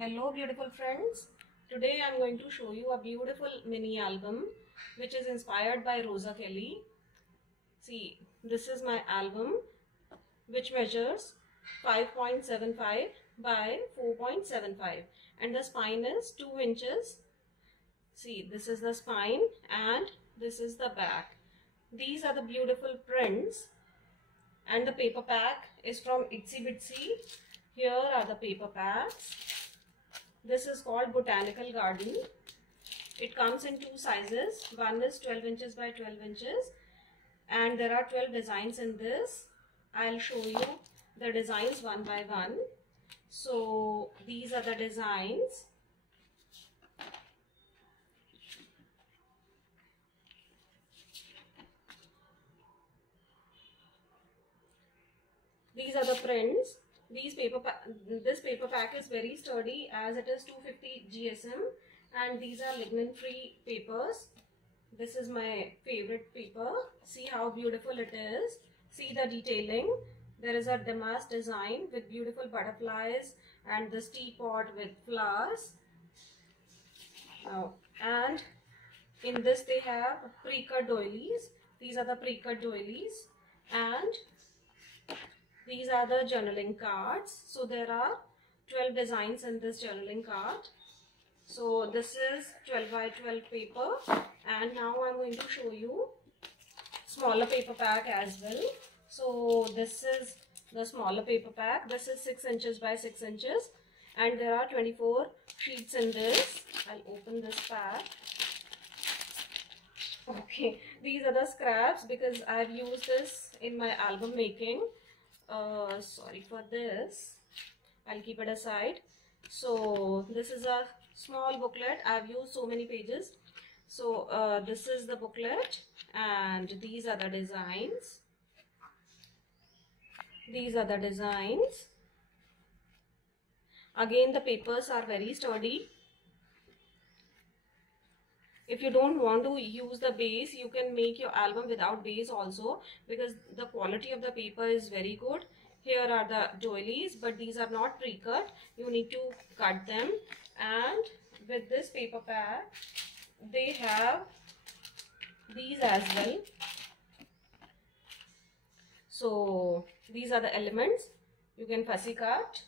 Hello beautiful friends. Today I am going to show you a beautiful mini album which is inspired by Rosa Kelly. See, this is my album which measures 5.75 by 4.75 and the spine is 2 inches. See, this is the spine and this is the back. These are the beautiful prints and the paper pack is from Itsy Bitsy. Here are the paper packs. This is called Botanical Garden. It comes in two sizes. One is 12 inches by 12 inches and there are 12 designs in this. I'll show you the designs one by one. So these are the designs. These are the prints. This paper pack is very sturdy as it is 250 GSM and these are lignin free papers. This is my favorite paper. See how beautiful it is. See the detailing. There is a damask design with beautiful butterflies and this teapot with flowers. And in this they have pre-cut doilies. These are the pre-cut doilies and these are the journaling cards. So there are 12 designs in this journaling card. So this is 12 by 12 paper and now I'm going to show you smaller paper pack as well. So this is the smaller paper pack. This is 6 inches by 6 inches and there are 24 sheets in this. I'll open this pack. Okay, these are the scraps because I've used this in my album making. Sorry for this. I'll keep it aside. So this is a small booklet. I've used so many pages. So this is the booklet and these are the designs. These are the designs. Again, the papers are very sturdy. If you don't want to use the base, you can make your album without base also because the quality of the paper is very good. Here are the doilies, but these are not pre-cut. You need to cut them. And with this paper pack, they have these as well. So these are the elements. You can fussy cut.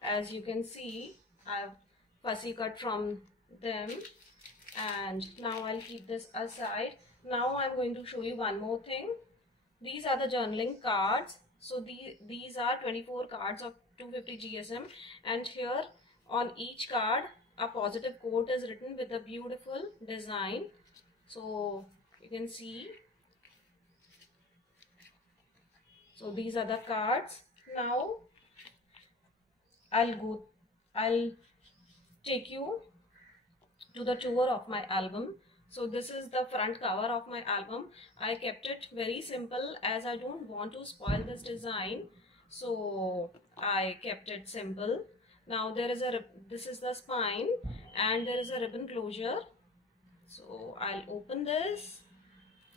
As you can see, I've fussy cut from them. And now I'll keep this aside. Now I'm going to show you one more thing. These are the journaling cards. So these are 24 cards of 250 GSM and here on each card a positive quote is written with a beautiful design. So you can see. So these are the cards. Now I'll take you to the tour of my album. So this is the front cover of my album. I kept it very simple as I don't want to spoil this design. So I kept it simple. Now this is the spine and there is a ribbon closure. So I'll open this.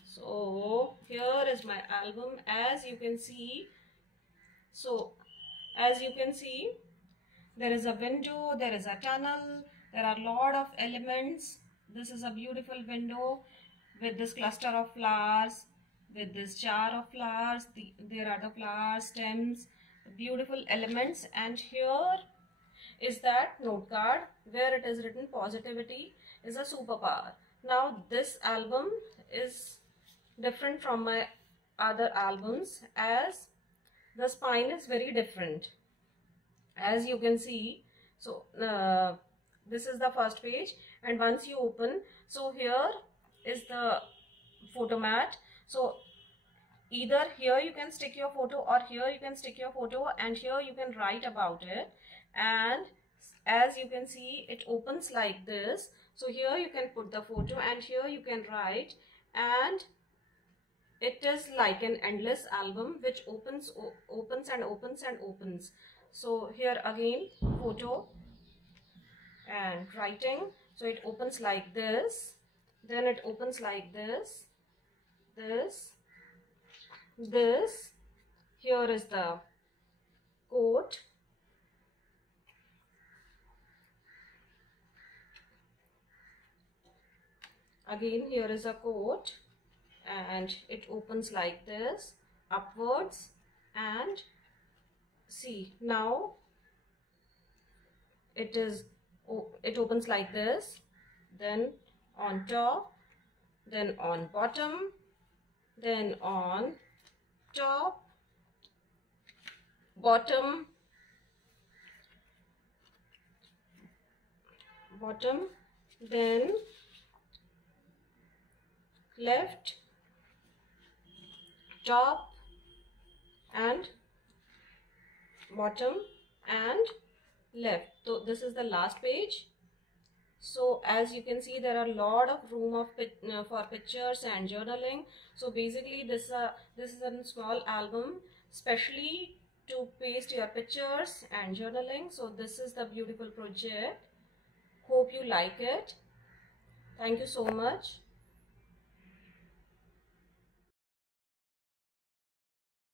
So here is my album as you can see. So as you can see, there is a window, there is a tunnel, there are a lot of elements. This is a beautiful window with this cluster of flowers, with this jar of flowers. There are the flower stems, beautiful elements. And here is that note card where it is written positivity is a superpower. Now this album is different from my other albums as the spine is very different. As you can see, so this is the first page and once you open, so here is the photo mat. So either here you can stick your photo or here you can stick your photo and here you can write about it. And as you can see, it opens like this. So here you can put the photo and here you can write, and it is like an endless album which opens and opens and opens. So here again photo and writing. So it opens like this, then it opens like this, this. Here is the quote Again, here is a quote, and it opens like this, upwards, and see, now it opens like this, then on top, then on bottom, then on top, bottom, then left, top, and bottom, and left. So this is the last page. So as you can see, there are a lot of room for pictures and journaling. So basically this is a small album specially to paste your pictures and journaling. So this is the beautiful project. Hope you like it. Thank you so much.